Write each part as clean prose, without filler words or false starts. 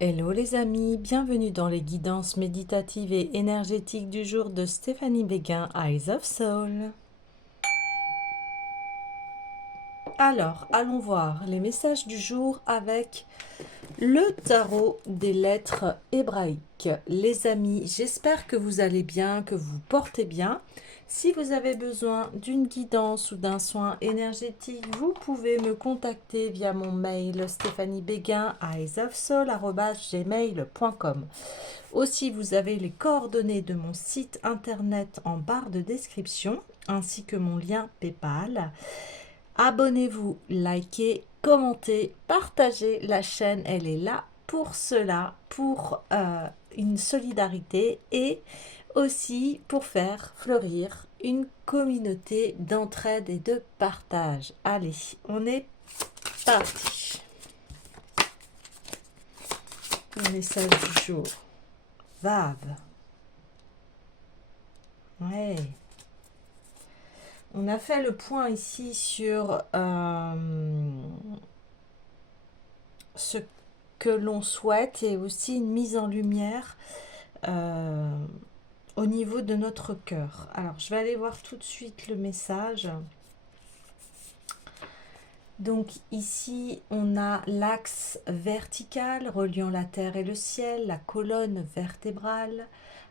Hello les amis, bienvenue dans les guidances méditatives et énergétiques du jour de Stéphanie Béguin, Eyes of Soul. Alors, allons voir les messages du jour avec le tarot des lettres hébraïques. Les amis, j'espère que vous allez bien, que vous portez bien. Si vous avez besoin d'une guidance ou d'un soin énergétique, vous pouvez me contacter via mon mail stéphaniebeguin@gmail.com. Aussi, vous avez les coordonnées de mon site internet en barre de description, ainsi que mon lien PayPal. Abonnez-vous, likez, commentez, partagez. La chaîne, elle est là pour cela, pour une solidarité et aussi pour faire fleurir une communauté d'entraide et de partage. Allez, on est parti. Le message du jour. Vave. Ouais. On a fait le point ici sur ce que l'on souhaite et aussi une mise en lumière euh, au niveau de notre cœur. Alors, je vais aller voir tout de suite le message. Donc ici, on a l'axe vertical reliant la terre et le ciel, la colonne vertébrale,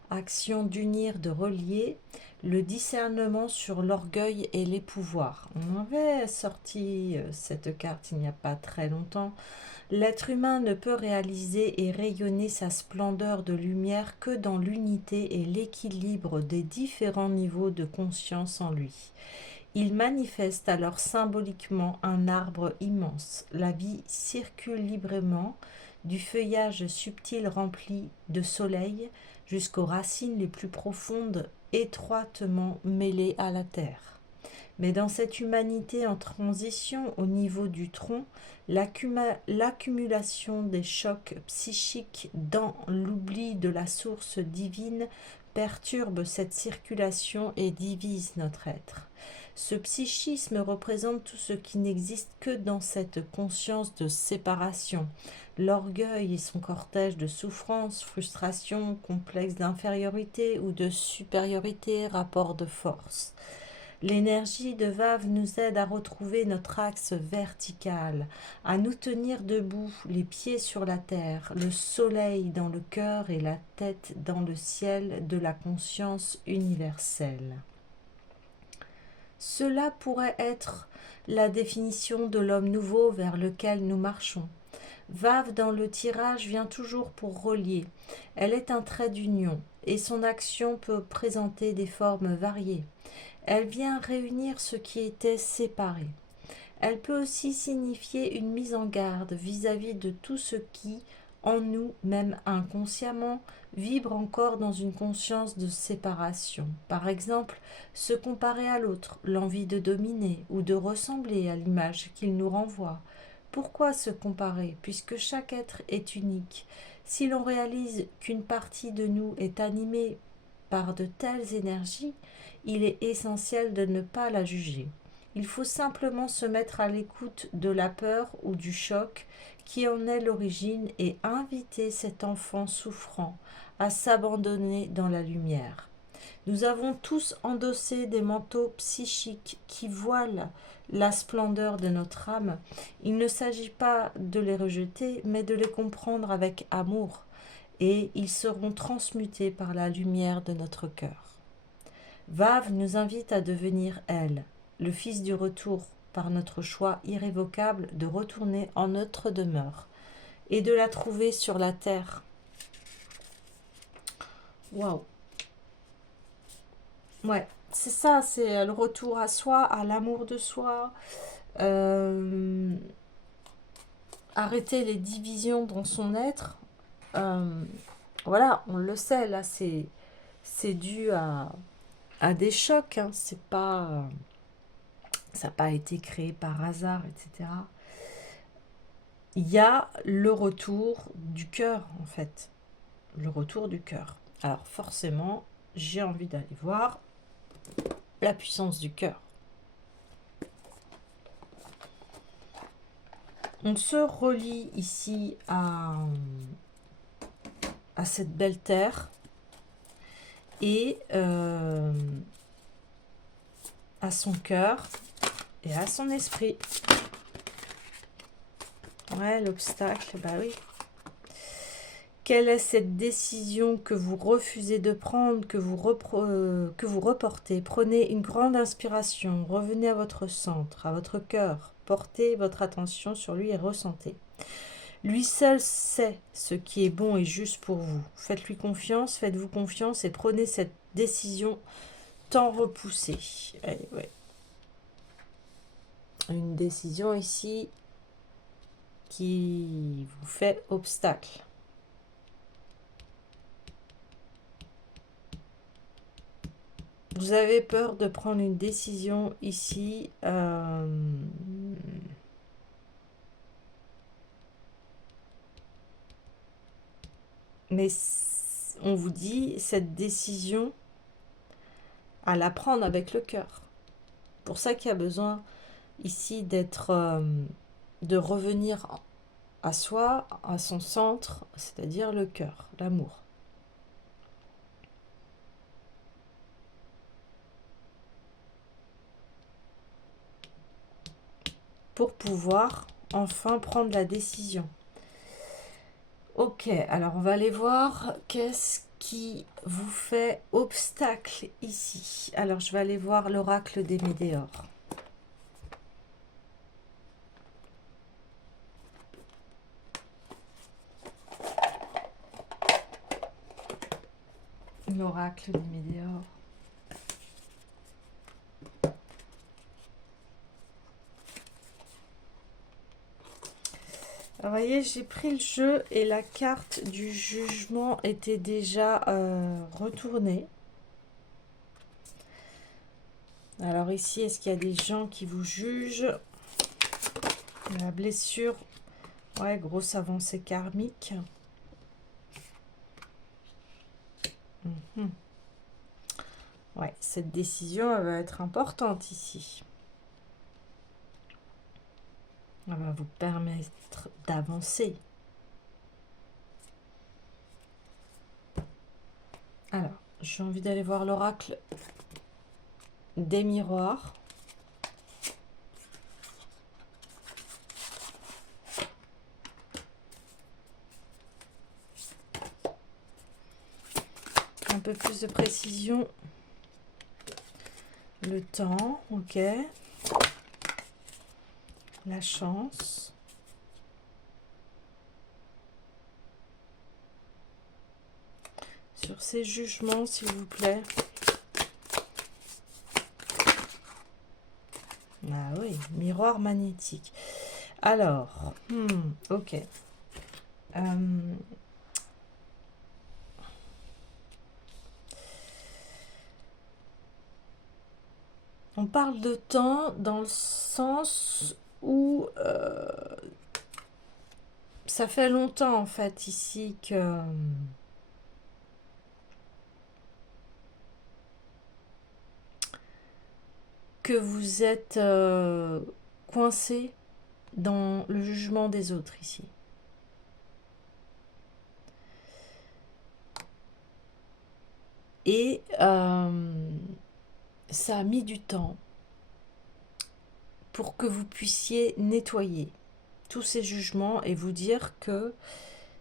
action d'unir, de relier, le discernement sur l'orgueil et les pouvoirs. On avait sorti cette carte il n'y a pas très longtemps. L'être humain ne peut réaliser et rayonner sa splendeur de lumière que dans l'unité et l'équilibre des différents niveaux de conscience en lui. Il manifeste alors symboliquement un arbre immense. La vie circule librement, du feuillage subtil rempli de soleil jusqu'aux racines les plus profondes, étroitement mêlées à la terre. Mais dans cette humanité en transition au niveau du tronc, l'accumulation des chocs psychiques dans l'oubli de la source divine perturbe cette circulation et divise notre être. Ce psychisme représente tout ce qui n'existe que dans cette conscience de séparation. L'orgueil et son cortège de souffrance, frustration, complexe d'infériorité ou de supériorité, rapport de force. L'énergie de Vave nous aide à retrouver notre axe vertical, à nous tenir debout, les pieds sur la terre, le soleil dans le cœur et la tête dans le ciel de la conscience universelle. Cela pourrait être la définition de l'homme nouveau vers lequel nous marchons. Vave dans le tirage vient toujours pour relier. Elle est un trait d'union et son action peut présenter des formes variées. Elle vient réunir ce qui était séparé. Elle peut aussi signifier une mise en garde vis-à-vis de tout ce qui, en nous, même inconsciemment, vibre encore dans une conscience de séparation. Par exemple, se comparer à l'autre, l'envie de dominer ou de ressembler à l'image qu'il nous renvoie. Pourquoi se comparer, puisque chaque être est unique? Si l'on réalise qu'une partie de nous est animée par de telles énergies, il est essentiel de ne pas la juger. Il faut simplement se mettre à l'écoute de la peur ou du choc qui en est l'origine et inviter cet enfant souffrant à s'abandonner dans la lumière. Nous avons tous endossé des manteaux psychiques qui voilent la splendeur de notre âme. Il ne s'agit pas de les rejeter, mais de les comprendre avec amour, et ils seront transmutés par la lumière de notre cœur. Vave nous invite à devenir elle, le fils du retour, par notre choix irrévocable de retourner en notre demeure et de la trouver sur la terre. Waouh! Ouais, c'est ça, c'est le retour à soi, à l'amour de soi, euh, arrêter les divisions dans son être. Euh, voilà, on le sait, là, c'est dû à des chocs, hein, c'est pas, ça n'a pas été créé par hasard, etc. Il y a le retour du cœur, en fait. Le retour du cœur. Alors forcément, j'ai envie d'aller voir la puissance du cœur. On se relie ici à à cette belle terre et à son cœur et à son esprit. Ouais, l'obstacle, bah oui. Quelle est cette décision que vous refusez de prendre, que vous reportez? Prenez une grande inspiration, revenez à votre centre, à votre cœur, portez votre attention sur lui et ressentez. Lui seul sait ce qui est bon et juste pour vous. Faites-lui confiance, faites-vous confiance et prenez cette décision tant repoussée. Allez, ouais. Une décision ici qui vous fait obstacle. Vous avez peur de prendre une décision ici. Mais on vous dit, cette décision, à la prendre avec le cœur. Pour ça qu'il y a besoin ici d'être, de revenir à soi, à son centre, c'est-à-dire le cœur, l'amour. Pour pouvoir enfin prendre la décision. Ok, alors on va aller voir qu'est-ce qui vous fait obstacle ici. Alors je vais aller voir l'oracle des Médéors. L'oracle des Médéors. Alors, vous voyez, j'ai pris le jeu et la carte du jugement était déjà retournée. Alors ici, est-ce qu'il y a des gens qui vous jugent? La blessure, ouais, grosse avancée karmique. Ouais, cette décision, elle va être importante ici. Elle va vous permettre d'avancer. Alors, j'ai envie d'aller voir l'oracle des miroirs. Un peu plus de précision. Le temps, ok. La chance. Sur ces jugements, s'il vous plaît. Ah oui, miroir magnétique. Alors, ok. On parle de temps dans le sens où ça fait longtemps en fait ici que vous êtes coincé dans le jugement des autres ici. Et ça a mis du temps pour que vous puissiez nettoyer tous ces jugements et vous dire que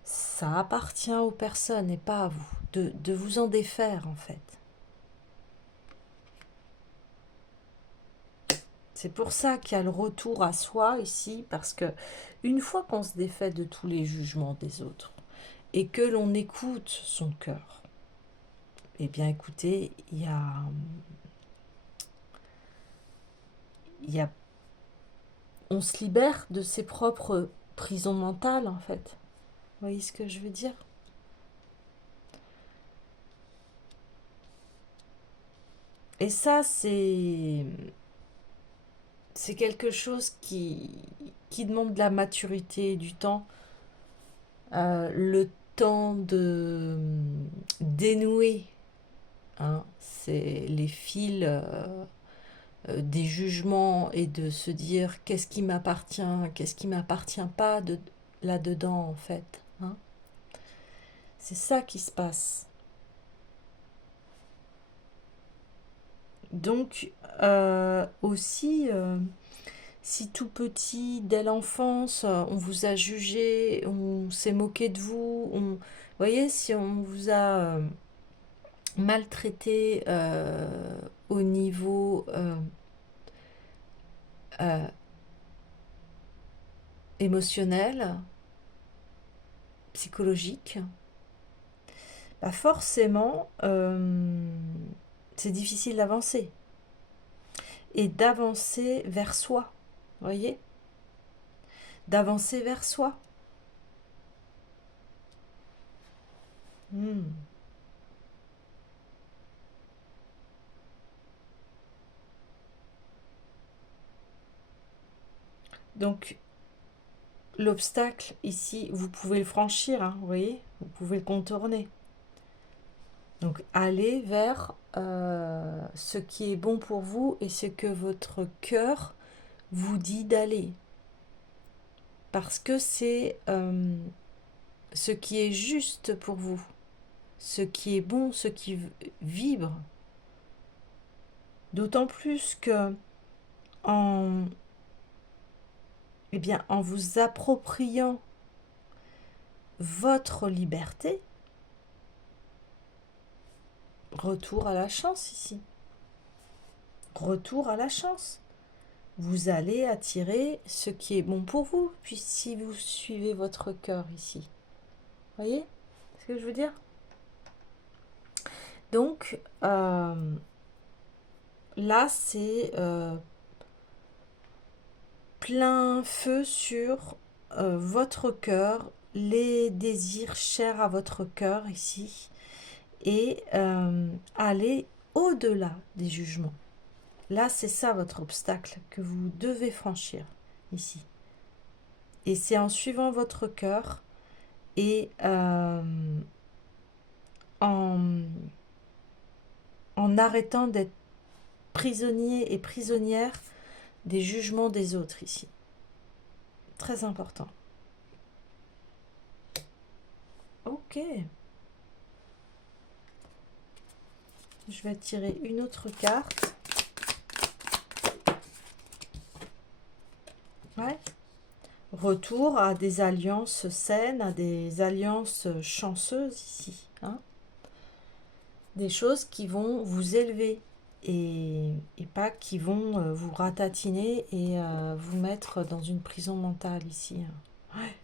ça appartient aux personnes et pas à vous, de vous en défaire en fait. C'est pour ça qu'il y a le retour à soi ici, parce que une fois qu'on se défait de tous les jugements des autres et que l'on écoute son cœur, eh bien écoutez, on se libère de ses propres prisons mentales en fait. Vous voyez ce que je veux dire? Et ça, c'est quelque chose qui demande de la maturité et du temps. Le temps de dénouer, hein, c'est les fils des jugements et de se dire qu'est-ce qui m'appartient pas là-dedans en fait. Hein. C'est ça qui se passe. Donc, aussi, si tout petit, dès l'enfance, on vous a jugé, on s'est moqué de vous, vous voyez, si on vous a maltraité au niveau euh, émotionnel, psychologique, bah forcément, c'est difficile d'avancer. Et d'avancer vers soi, voyez, d'avancer vers soi. Hmm. Donc, l'obstacle ici, vous pouvez le franchir, hein, vous voyez, vous pouvez le contourner. Donc, allez vers ce qui est bon pour vous et ce que votre cœur vous dit d'aller. Parce que c'est ce qui est juste pour vous, ce qui est bon, ce qui vibre. D'autant plus que en, eh bien, en vous appropriant votre liberté, retour à la chance ici. Retour à la chance. Vous allez attirer ce qui est bon pour vous, puis si vous suivez votre cœur ici. Voyez ce que je veux dire? Donc, là, c'est plein feu sur votre cœur, les désirs chers à votre cœur ici, et aller au-delà des jugements. Là, c'est ça votre obstacle que vous devez franchir ici. Et c'est en suivant votre cœur et en arrêtant d'être prisonnier et prisonnière des jugements des autres ici. Très important. Ok. Je vais tirer une autre carte. Ouais. Retour à des alliances saines, à des alliances chanceuses ici. Hein. Des choses qui vont vous élever et pas qui vont vous ratatiner et vous mettre dans une prison mentale ici. Ouais.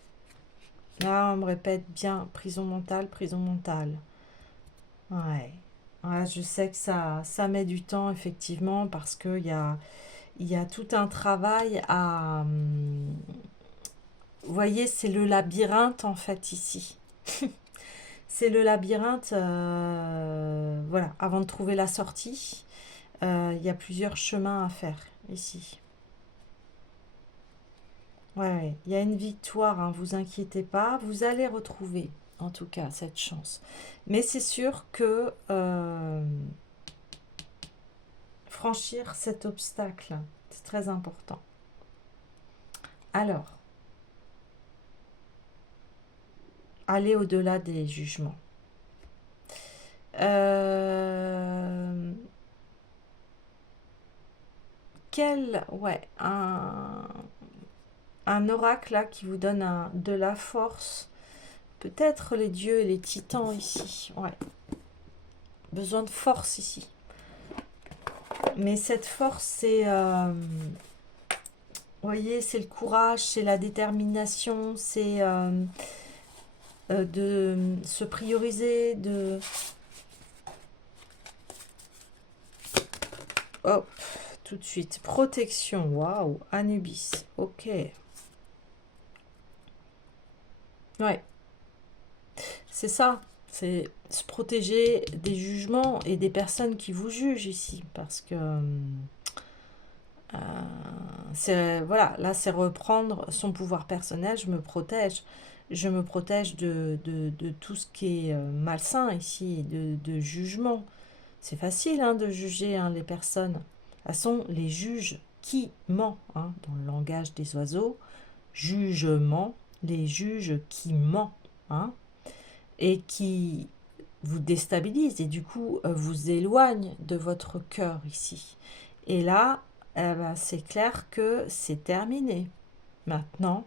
Là, on me répète bien prison mentale, prison mentale. Ouais. Ouais, je sais que ça met du temps, effectivement, parce qu'il y a tout un travail à... Vous voyez, c'est le labyrinthe, en fait, ici. C'est le labyrinthe, voilà, avant de trouver la sortie, il y a plusieurs chemins à faire, ici. Ouais, ouais, il y a une victoire, hein, vous inquiétez pas, vous allez retrouver, en tout cas, cette chance. Mais c'est sûr que franchir cet obstacle, c'est très important. Alors, aller au-delà des jugements. Ouais, un oracle là qui vous donne de la force. Peut-être les dieux et les titans ici. Ouais. Besoin de force ici. Mais cette force, c'est... vous voyez, c'est le courage, c'est la détermination, c'est de se prioriser, de... Hop, tout de suite. Protection, waouh, Anubis, ok. Ouais, c'est ça. C'est se protéger des jugements et des personnes qui vous jugent ici. Parce que... voilà, là c'est reprendre son pouvoir personnel, je me protège. Je me protège de tout ce qui est malsain ici, de jugement. C'est facile hein, de juger hein, les personnes. De toute façon, les juges qui ment, hein, dans le langage des oiseaux, jugement, les juges qui ment. Hein. et qui vous déstabilise et du coup vous éloigne de votre cœur ici. Et là, ben, c'est clair que c'est terminé. Maintenant,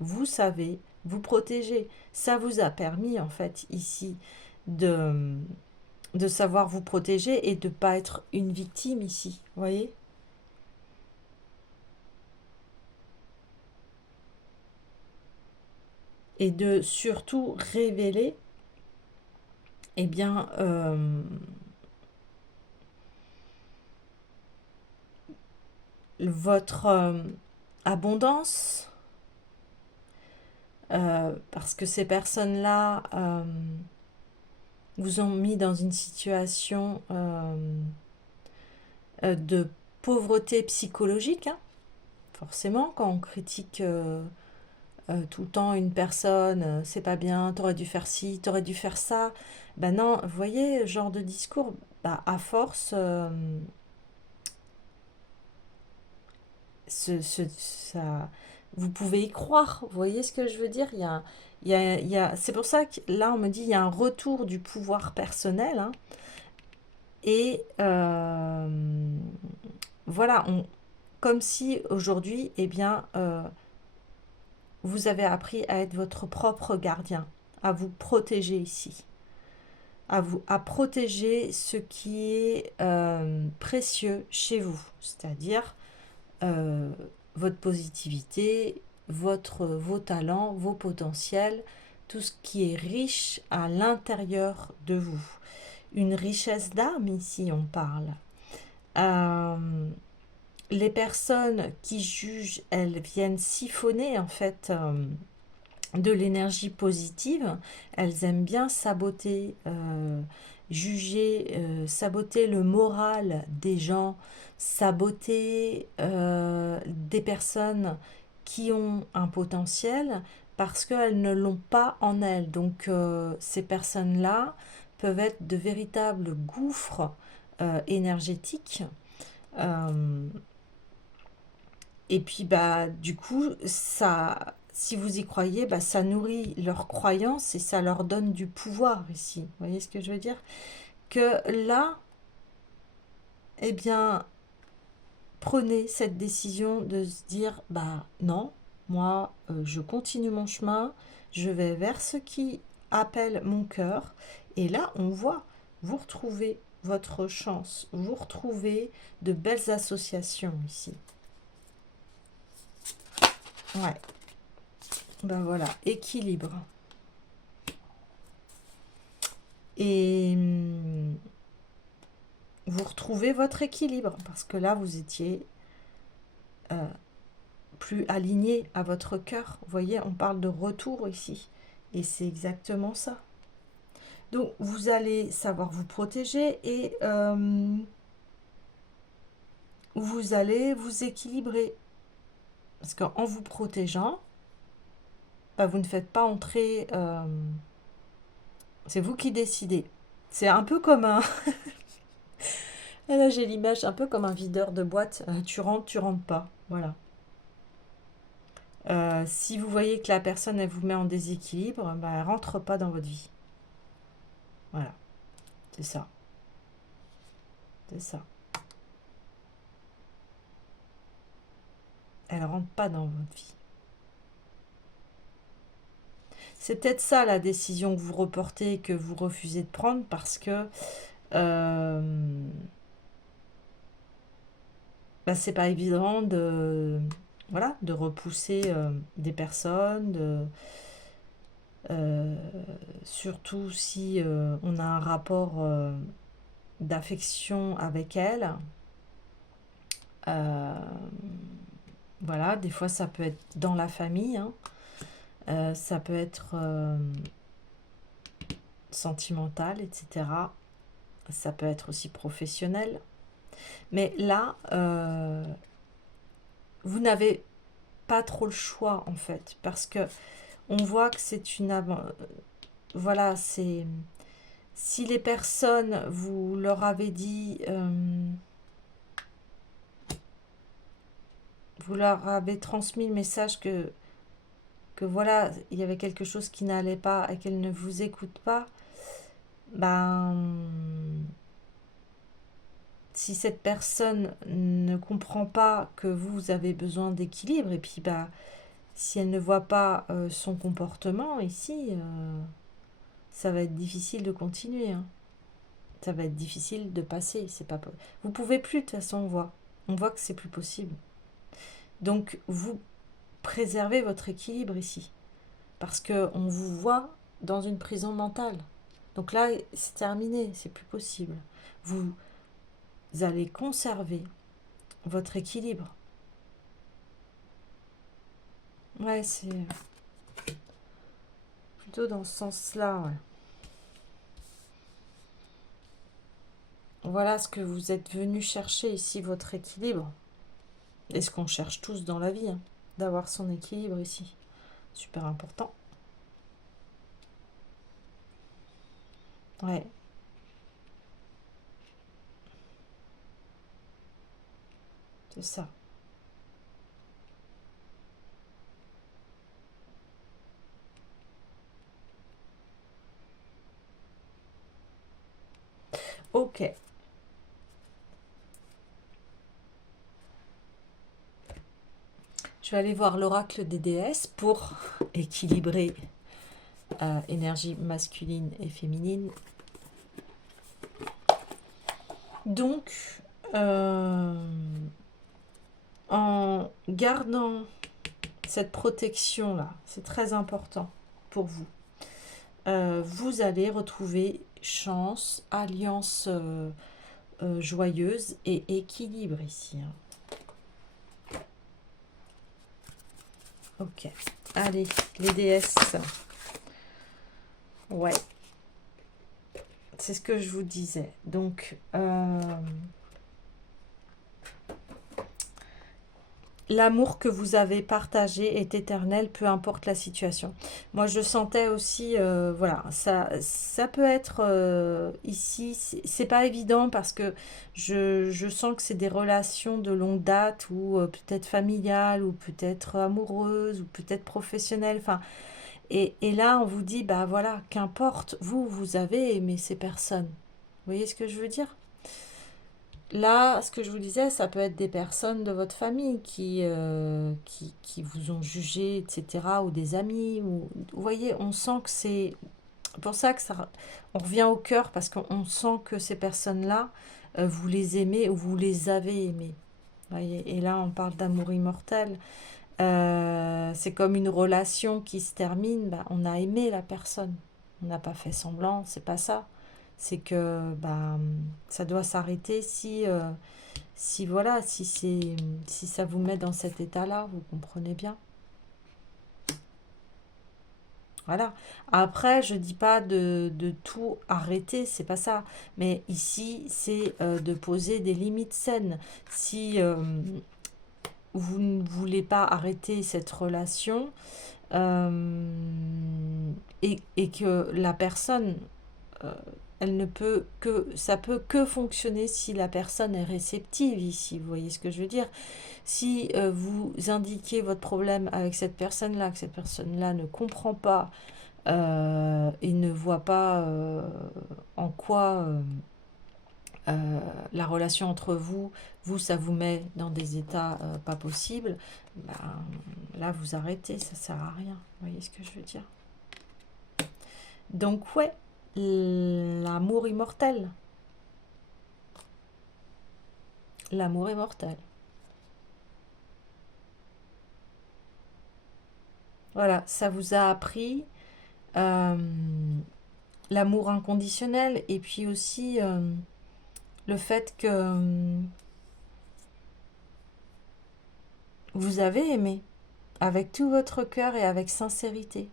vous savez vous protéger. Ça vous a permis en fait ici de, de savoir vous protéger et de ne pas être une victime ici. Vous voyez? Et de surtout révéler, eh bien, votre abondance, parce que ces personnes-là vous ont mis dans une situation de pauvreté psychologique, hein. Forcément, quand on critique tout le temps une personne, c'est pas bien, t'aurais dû faire ci, t'aurais dû faire ça. Ben non, vous voyez, ce genre de discours, bah, à force, ça, vous pouvez y croire. Vous voyez ce que je veux dire? C'est pour ça que là, on me dit il y a un retour du pouvoir personnel, hein, et voilà, comme si aujourd'hui, eh bien, vous avez appris à être votre propre gardien, à vous protéger ici, à protéger ce qui est précieux chez vous, c'est-à-dire euh, votre positivité, vos talents, vos potentiels, tout ce qui est riche à l'intérieur de vous. Une richesse d'âme ici, on parle. Euh, les personnes qui jugent, elles viennent siphonner en fait de l'énergie positive. Elles aiment bien saboter, juger, saboter le moral des gens, saboter des personnes qui ont un potentiel parce qu'elles ne l'ont pas en elles. Donc ces personnes-là peuvent être de véritables gouffres énergétiques. Euh, et puis, bah, du coup, ça, si vous y croyez, bah, ça nourrit leurs croyances et ça leur donne du pouvoir ici. Vous voyez ce que je veux dire? Que là, eh bien, prenez cette décision de se dire, bah non, moi, je continue mon chemin, je vais vers ce qui appelle mon cœur. Et là, on voit, vous retrouvez votre chance, vous retrouvez de belles associations ici. Ouais, ben voilà, équilibre. Et vous retrouvez votre équilibre parce que là, vous étiez euh, plus aligné à votre cœur. Vous voyez, on parle de retour ici. Et c'est exactement ça. Donc, vous allez savoir vous protéger et vous allez vous équilibrer. Parce qu'en vous protégeant, bah, vous ne faites pas entrer... c'est vous qui décidez. C'est un peu comme un... Et là, j'ai l'image un peu comme un videur de boîte. Tu rentres pas. Voilà. Si vous voyez que la personne, elle vous met en déséquilibre, bah, elle rentre pas dans votre vie. Voilà, c'est ça. C'est ça. Elle rentre pas dans votre vie. C'est peut-être ça la décision que vous reportez et que vous refusez de prendre parce que bah, c'est pas évident de, voilà, de repousser des personnes, euh, surtout si on a un rapport d'affection avec elles. Euh, voilà, des fois ça peut être dans la famille, hein. Ça peut être sentimental, etc. Ça peut être aussi professionnel. Mais là, vous n'avez pas trop le choix en fait, parce que on voit que c'est voilà, c'est si les personnes vous leur avez dit, vous leur avez transmis le message que que voilà, il y avait quelque chose qui n'allait pas et qu'elle ne vous écoute pas, ben, si cette personne ne comprend pas que vous avez besoin d'équilibre, et puis bah, si elle ne voit pas son comportement ici, ça va être difficile de continuer, hein. Ça va être difficile de passer. C'est pas, vous pouvez plus, de toute façon, on voit que c'est plus possible. Donc, vous préservez votre équilibre ici. Parce qu'on vous voit dans une prison mentale. Donc là, c'est terminé, c'est plus possible. Vous allez conserver votre équilibre. Ouais, c'est plutôt dans ce sens-là, ouais. Voilà ce que vous êtes venu chercher ici, votre équilibre. Et ce qu'on cherche tous dans la vie, hein, d'avoir son équilibre ici. Super important. Ouais. C'est ça. Ok. Je vais aller voir l'oracle des déesses pour équilibrer énergie masculine et féminine. Donc, en gardant cette protection-là, c'est très important pour vous. Vous allez retrouver chance, alliance joyeuse et équilibre ici, hein. Ok, allez, les déesses. Ouais, c'est ce que je vous disais. Donc, l'amour que vous avez partagé est éternel, peu importe la situation. Moi, je sentais aussi, voilà, ça peut être ici, c'est pas évident parce que je sens que c'est des relations de longue date ou peut-être familiales ou peut-être amoureuses ou peut-être professionnelles. Enfin, et là, on vous dit, bah voilà, qu'importe, vous avez aimé ces personnes. Vous voyez ce que je veux dire? Là, ce que je vous disais, ça peut être des personnes de votre famille qui vous ont jugé, etc., ou des amis. Ou, vous voyez, on sent que c'est pour ça que ça, on revient au cœur, parce qu'on sent que ces personnes-là, vous les aimez ou vous les avez aimées. Vous voyez, et là, on parle d'amour immortel. C'est comme une relation qui se termine, bah, on a aimé la personne. On n'a pas fait semblant, c'est pas ça. C'est que bah, ça doit s'arrêter si voilà, si ça vous met dans cet état-là, vous comprenez bien. Voilà. Après, je dis pas de tout arrêter, c'est pas ça. Mais ici, c'est de poser des limites saines. Si vous ne voulez pas arrêter cette relation, et que la personne, euh, elle ne peut que, ça peut que fonctionner si la personne est réceptive ici, vous voyez ce que je veux dire. Si vous indiquez votre problème avec cette personne-là, que cette personne-là ne comprend pas et ne voit pas en quoi la relation entre vous, ça vous met dans des états pas possibles, ben, là vous arrêtez, ça sert à rien. Vous voyez ce que je veux dire? Donc ouais, l'amour immortel. L'amour immortel. Voilà, ça vous a appris euh, l'amour inconditionnel et puis aussi le fait que vous avez aimé avec tout votre cœur et avec sincérité.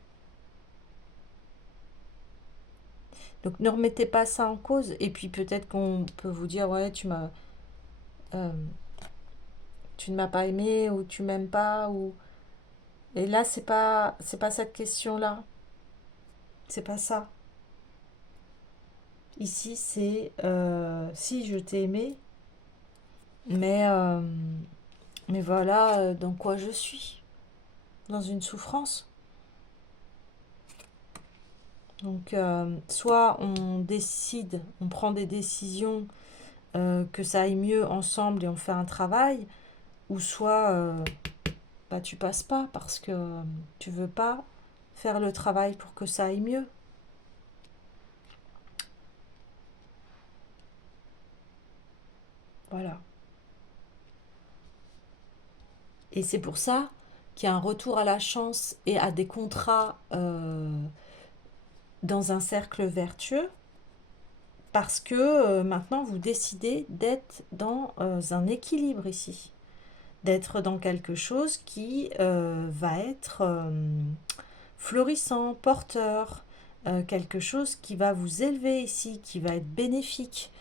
Donc ne remettez pas ça en cause. Et puis peut-être qu'on peut vous dire, ouais, euh, tu ne m'as pas aimé ou tu m'aimes pas. Ou... Et là, c'est pas cette question-là. C'est pas ça. Ici, c'est si je t'ai aimé, mais, mais voilà dans quoi je suis. Dans une souffrance. Donc, soit on décide, on prend des décisions que ça aille mieux ensemble et on fait un travail, ou soit bah, tu passes pas parce que tu veux pas faire le travail pour que ça aille mieux. Voilà. Et c'est pour ça qu'il y a un retour à la chance et à des contrats dans un cercle vertueux, parce que maintenant vous décidez d'être dans un équilibre ici, d'être dans quelque chose qui va être florissant, porteur, quelque chose qui va vous élever ici, qui va être bénéfique,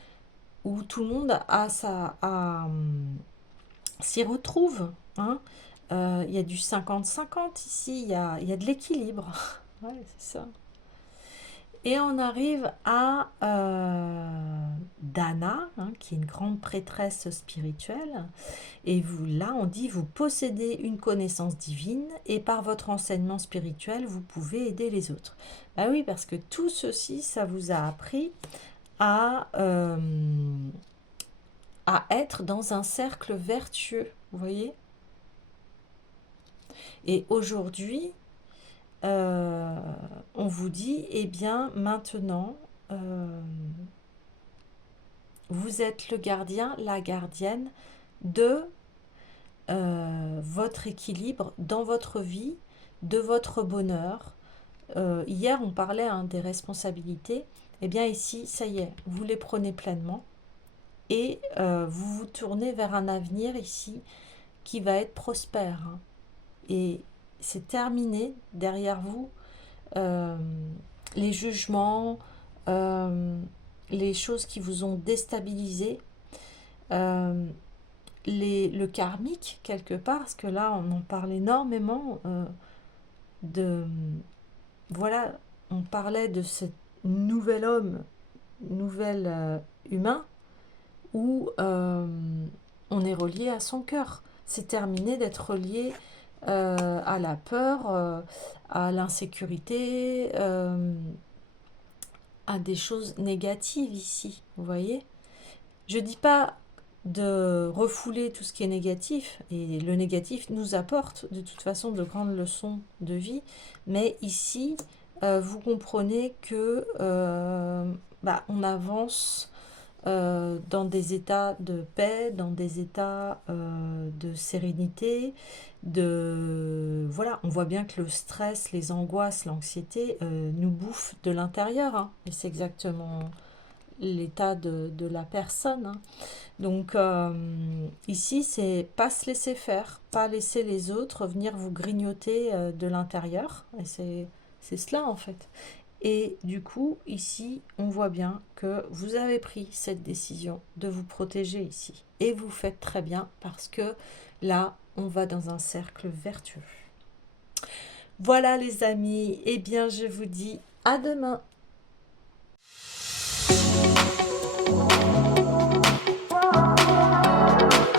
où tout le monde s'y retrouve. Hein. Il y a du 50-50 ici, il y a de l'équilibre. Ouais, c'est ça. Et on arrive à Dana, hein, qui est une grande prêtresse spirituelle. Et vous, là, on dit, vous possédez une connaissance divine et par votre enseignement spirituel, vous pouvez aider les autres. Bah oui, parce que tout ceci, ça vous a appris à être dans un cercle vertueux, vous voyez. Et aujourd'hui, on vous dit, eh bien, maintenant, vous êtes le gardien, la gardienne de votre équilibre dans votre vie, de votre bonheur. Hier, on parlait des responsabilités. Eh bien, ici, ça y est, vous les prenez pleinement et vous vous tournez vers un avenir ici qui va être prospère. Hein. Et c'est terminé derrière vous euh, les jugements, euh, les choses qui vous ont déstabilisé, euh, le karmique quelque part, parce que là on en parle énormément de... Voilà, on parlait de ce nouvel homme, nouvel humain, où on est relié à son cœur. C'est terminé d'être relié à la peur, à l'insécurité, à des choses négatives ici, vous voyez. Je dis pas de refouler tout ce qui est négatif, et le négatif nous apporte de toute façon de grandes leçons de vie, mais ici, vous comprenez que on avance dans des états de paix, dans des états de sérénité, voilà, on voit bien que le stress, les angoisses, l'anxiété nous bouffent de l'intérieur, hein, et c'est exactement l'état de la personne. Hein. Donc ici, c'est pas se laisser faire, pas laisser les autres venir vous grignoter de l'intérieur, et c'est cela en fait. Et du coup, ici, on voit bien que vous avez pris cette décision de vous protéger ici. Et vous faites très bien parce que là, on va dans un cercle vertueux. Voilà les amis, eh bien je vous dis à demain.